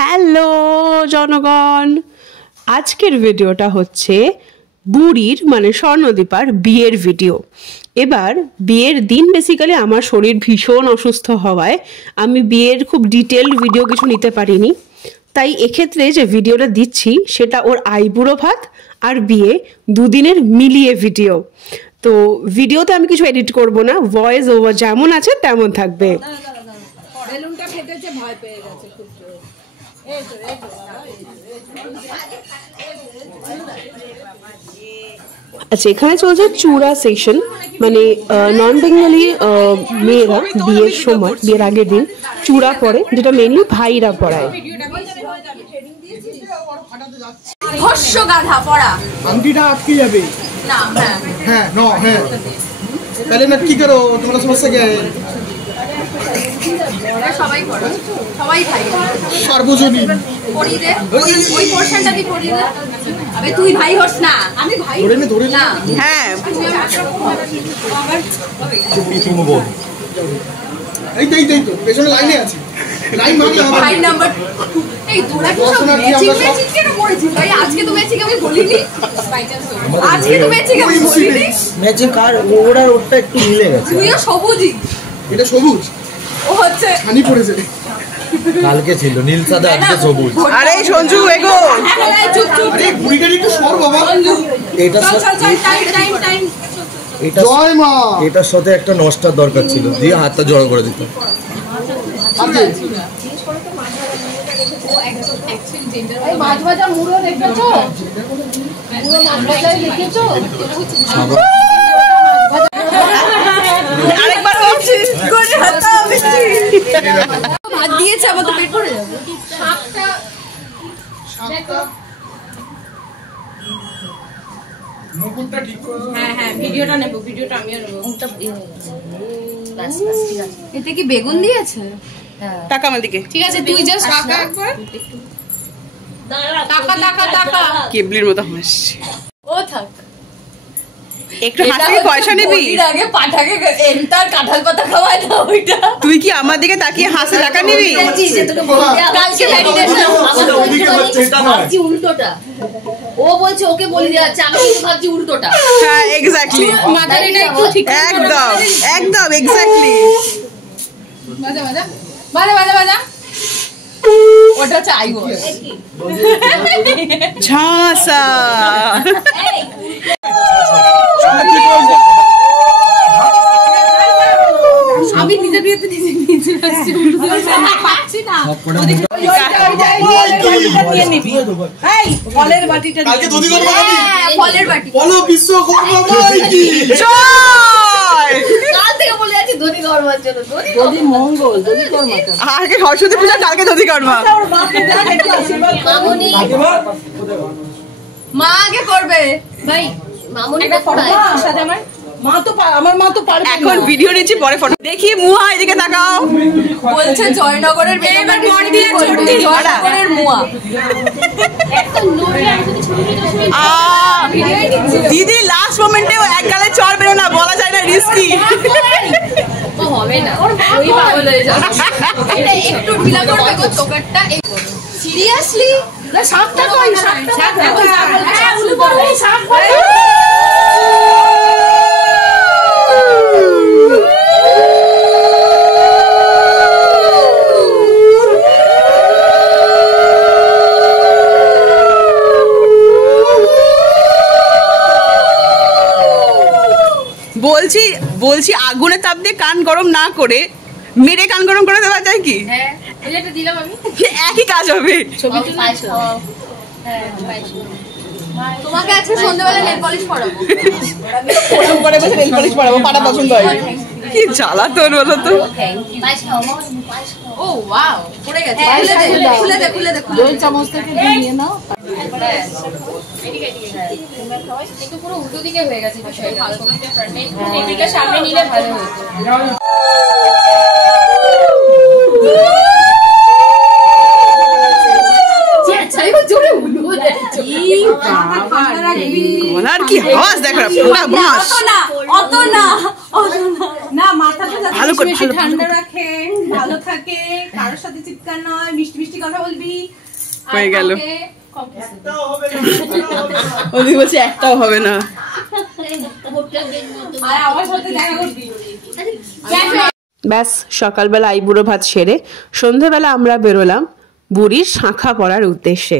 Hello জনগণ, আজকের ভিডিওটা হচ্ছে বুড়ির মানে স্বর্ণদীপার বিয়ের ভিডিও। এবার বিয়ের দিন বেসিক্যালি আমার শরীর ভীষণ অসুস্থ হওয়ায় আমি বিয়ের খুব ডিটেলড ভিডিও কিছু নিতে পারিনি, তাই এক্ষেত্রে যে ভিডিওটা দিচ্ছি সেটা ওর আইবুড়ো ভাত আর বিয়ে দুদিনের মিলিয়ে ভিডিও। তো ভিডিওতে আমি কিছু এডিট করব না, ভয়েস ওভার যেমন আছে তেমন থাকবে। বেলুনটা ফেটেছে, ভয় পেয়ে গেছে খুব জোরে। আচ্ছা, এখানে চলছে চূড়া সেশন, মানে নন বেঙ্গলি মেয়েরা বিয়ের সময়, বিয়ের আগের দিন চূড়া পরে, যেটা মেনলি ভাইরা পরায়। ভস্য গাধা পড়া আংটিটা আটকে যাবে না। হ্যাঁ নো হ্যাঁ पहले नट की करो, तुम्हारा समस्या क्या है? সবাই পড়ে, সবাই ভাই সার্বজনীন পড়ি দে, ওই পোরশনটা দি পড়ি দে। আবে তুই ভাই হস না, আমি ভাই ধরে না। হ্যাঁ তুমি বল, এই তো পেছনে লাইনে আছে, লাইন ভাঙলে হবে। ভাই নাম্বার এই তোরা কি সব ম্যাচিং কেন করেছিস ভাই? আজকে তো ম্যাচিং আমি বলিনি, আজকে তো ম্যাচিং আমি বলিনি। ম্যাচিং কার ওরা ওটা একটু মিলে গেছে। তুইও সবুজই, এটা সবুজ, ও হচ্ছে ছানি পড়েছে। কালকে ছিল নীল সাদা, আজকে সবুজ। আরে সঞ্জু এগো, চুপ চুপ। আরে বুড়িটা একটু সর বাবা। এটা টাইম এটা জয় মা। এটার সাথে একটা নষ্টার দরকার ছিল, দিয়ে হাতটা জড়ো করে দিত। মাছ ভাজা মুড়ো দেখেছো? মাছ ভাজা দেখেছো? আরেকবার বলছি করে হাতা মিষ্টি ভাত দিয়েছে, আবার তো পেট ভরে যাবে। মুকুটটা ঠিক করো। হ্যাঁ ভিডিওটা নেব, ভিডিওটা আমিও নেব। এতে কি বেগুন দিয়েছে? টাকা আমার দিকে। ঠিক আছে, তুই জাস্ট টাকা একবার টাকা কেবলির মতো হাসছে। ও থাক, একটু হাসি পয়সা নিবি? এর আগে পাঠাকে এন্টার কাঁঠাল পাতা খাওয়ায় না ওইটা। তুই কি আমার দিকে তাকিয়ে হাসে টাকা নিবি? কালকে ভ্যালিডেশন ভাবছি উল্টোটা, ও বলছে ওকে বলে যাচ্ছে, আমি কিন্তু ভাবছি উল্টোটা। হ্যাঁ এক্স্যাক্টলি, মাথার এটা একটু ঠিক একদম এক্স্যাক্টলি। বাজা ওটা হচ্ছে আইগো ঝাঁসা। আমি নিজে বিয়েতে নিজে আসছি, পাচ্ছি না। ফলের বাটিটা কালকে দধি করব আমি। ফলের বাটি বলো বিশ্বকর্মা কি? কাল থেকে বলে আছি দধি করবার জন্য। দধি মঙ্গল, দধি কর্মা। আগে সরস্বতী পূজা, কালকে দধি কর্মা। মামুনি মা আগে করবে ভাই, মামুনি সাথে আমার মা তো পারবে। এখন ভিডিও নিচ্ছি, পরে ফটো দেখি। মুহা এদিকে তাকাও। বলছে জয়নগরের জয়নগরের মুয়া। দিদি লাস্ট মোমেন্টে এক গালে চড় বেরো না, বলা যায় না, রিস্কি। হবে না, ওই পাগল হয়ে যাবে। এটা একটু ঢিলা করবে গো চোকারটা। সিরিয়াসলি না, সাপটা কই? সাপটা কই? উলু করবে, সাপ করবে। বলছি আগুনের তাপ দিয়ে কান গরম না করে মেরে কান গরম করে দেওয়া যায় কি? হ্যাঁ, ওই যেটা দিলাম আমি, একই কাজ হবে। ছবি তুলছো? হ্যাঁ, তোমাকে আজকে সন্ধ্যাবেলা নেল পলিশ পরাবো। ওরকম করে বসে নেল পলিশ পরাবো, পাটা পছন্দ হয়। কি জ্বালাতন বলো তো। ও ওয়াও, পড়ে গেছে। খুলে দে। দুই চামচ থেকে নিয়ে নাও। একটু পুরো উল্টো দিকে হয়ে গেছে বিষয়টা। এদিকে সামনে নিলে ভালো হতো। জোরে উল্টো গলার কি আওয়াজ দেখো, পুরো বাস। অত না ভালো করে ঠান্ডা রাখেন। ভালো থাকে, কারোর সাথে চিৎকার নয়, মিষ্টি মিষ্টি কথা বলবি। হয়ে গেল। ওদিকে বলছে একটাও হবে না। আর আমার সাথে দেখা করবি। ব্যাস সকালবেলা আইবুড়ো ভাত সেরে সন্ধেবেলা আমরা বেরোলাম বুড়ির শাঁখা পড়ার উদ্দেশ্যে।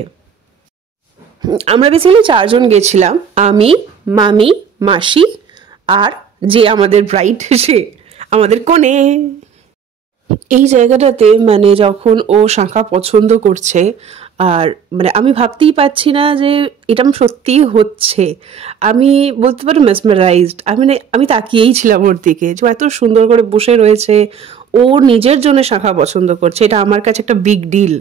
আমরা বেসিক্যালি 4 জন গেছিলাম, আমি, মামি, মাসি আর যে আমাদের ব্রাইড, সে আমাদের কনে। এই জায়গাটাতে মানে যখন ও শাঁখা পছন্দ করছে আর মানে আমি ভাবতেই পারছি না যে এটা সত্যিই হচ্ছে। আমি বলতে পারো মেসমেরাইজড। আমি তাকিয়েই ছিলাম ওর দিকে, যে এত সুন্দর করে বসে রয়েছে, ও নিজের জন্য শাঁখা পছন্দ করছে, এটা আমার কাছে একটা বিগ ডিল।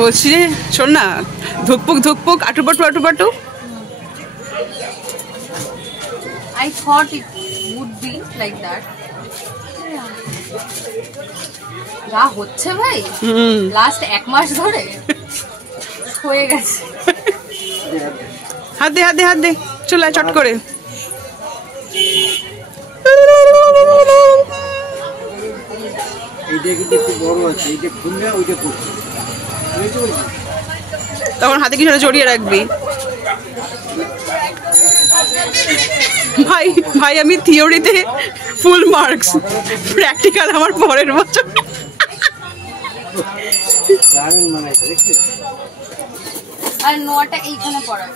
বলছি রে শোন না, ধুকপুক ধুকপুক আটুপাটু আটুপাটু। I thought it would be like that. যা হচ্ছে ভাই লাস্ট 1 মাস ধরে হয়ে গেছে। হাত দে হাত দে হাত দে, চল চট করে। তখন হাতে কিছু জড়িয়ে রাখবি। ভাই ভাই আমি থিওরিতে ফুল মার্কস, প্র্যাকটিক্যাল আমার পরের বছর। আর নোয়াটা এইখানে পড়াবে,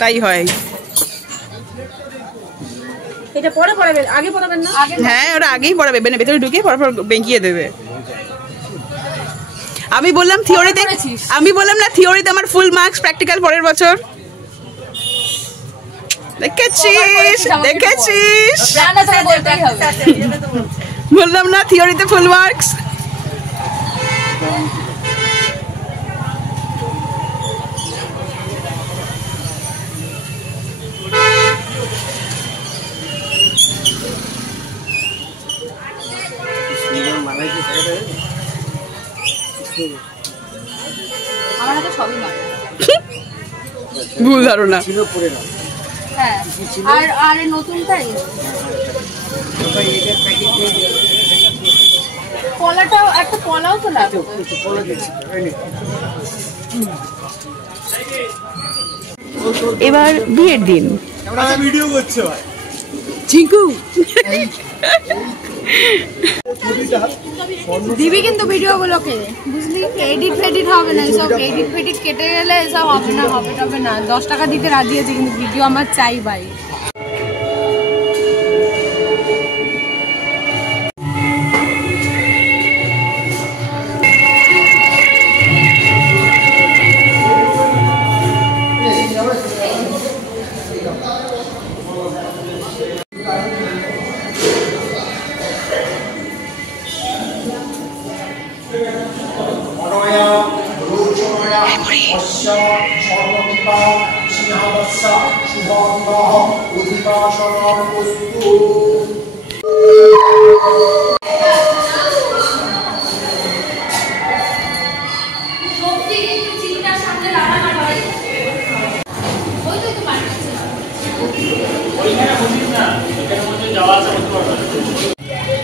তাই হয়। এটা পরে পড়াবে, আগে পড়াবেন না? হ্যাঁ ওরা আগেই পড়াবে, ভেতরে ঢুকে পরপর বেঁকিয়ে দেবে। আমি বললাম না থিওরিতে আমার ফুল মার্কস, প্র্যাকটিক্যাল পরের বছর। দেখেছিস দেখেছিস, বললাম না থিওরিতে ফুল মার্কস। আমার হাতে সবই মার। ভুল ধারণা। হ্যাঁ আর নতুনটাই কলাটাও, একটা কলাও তো লাগবে। এবার বিয়ের দিন। ভিডিও করছে ভাই চিঙ্কু দিবি কিন্তু ভিডিও গুলোকে, বুঝলি? এডিট ফেডিট হবে না, এসব এডিট ফেডিট কেটে গেলে এসব হবে না, হবে না। 10 টাকা দিতে রাজি আছে, কিন্তু ভিডিও আমার চাই ভাই।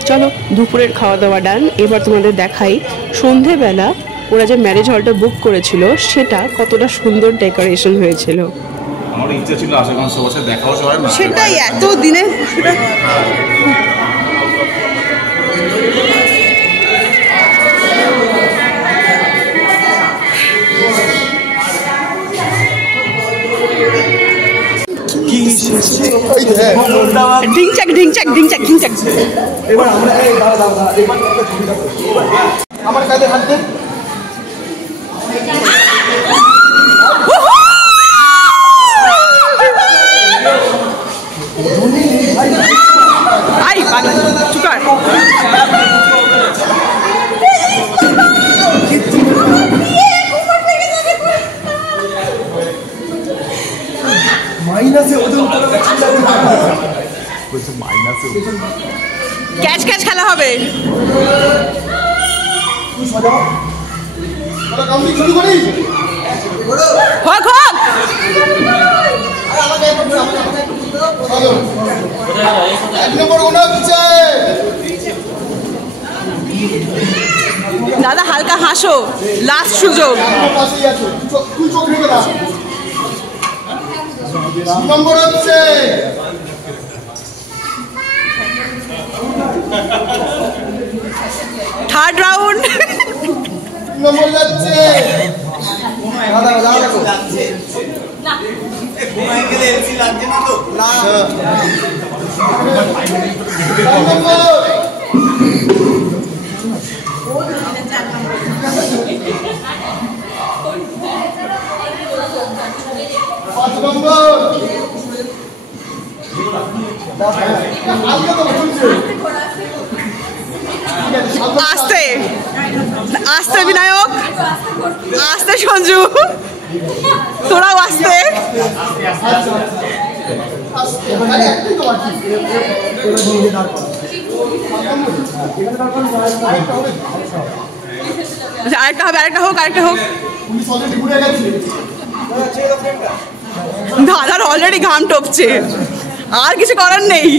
চলো দুপুরের খাওয়া দাওয়া ডান। এবার তোমাদের দেখাই সন্ধেবেলা ওরা যে ম্যারেজ হলটা বুক করেছিল সেটা কতটা সুন্দর ডেকোরেশন হয়েছিল। আমার ইচ্ছা ছিল আশেপাশে বসে দেখাও সবাই না, সেটাই এত দিনে ঢিংচাক ঢিংচাক ঢিংচাক ঢিংচাক। এবার আমরা এই দাঁড়া এবার একটা ছবিটা আমার কাঁধে হাত দেন। আই পাগল চুকার মাইনাসে ওজন মাইনাসে ক্যাচ ক্যাচ খেলা হবে। কাউন্টিং শুরু করি। হোক হোক দাদা হালকা হাসো, লাস্ট সুযোগ। নম্বর হচ্ছে থার্ড রাউন্ড। নম্বর যাচ্ছে আস্তে আস্তে বিনায়ক, আস্তে সঞ্জু, তোরাও আস্তে। আরেকটা হবে, আরেকটা হোক, আরেকটা হোক। দাদার অলরেডি ঘাম টপছে, আর কিছু করার নেই।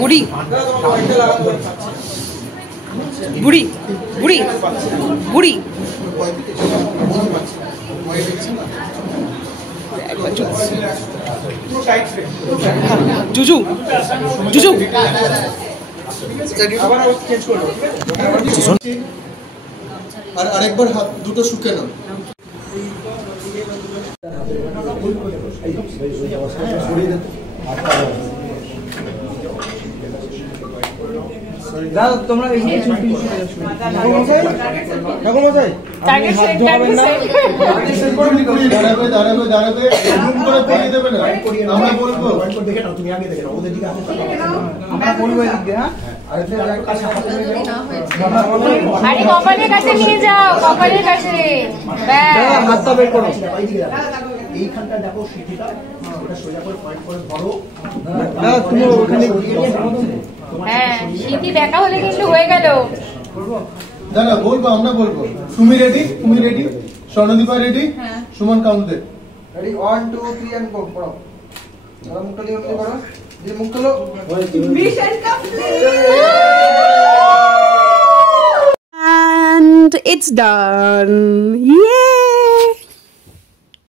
বুড়ি বুড়ি বুড়ি বুড়ি জুজু জুজু আর আরেকবার হাত দুটো শুকে নাও। তোমরা দাঁড়াবে আমরা বলবো তুমি আগে দেখে নাও, ওদের দিকে আমরা বলবো এদিকে। হ্যাঁ, আরে কপালের কাছে নিয়ে যাও, কপালের কাছে। হাতটা বের করো, এইখানটা দেখো সিটিটা, ওটা সোজা করে পয়েন্ট করে ধরো। তুমি ওখানে হ্যাঁ, সিটি দেখা হলে কিন্তু হয়ে গেল। দাদা বলবো, আমরা বলবো। তুমি রেডি? তুমি ready? Swarnadipa ready? Suman count দে। Ready 1 2 3 and go. করো, মুখটা দিয়ে করো, দিয়ে মুখ তোলো। Mission complete and it's done.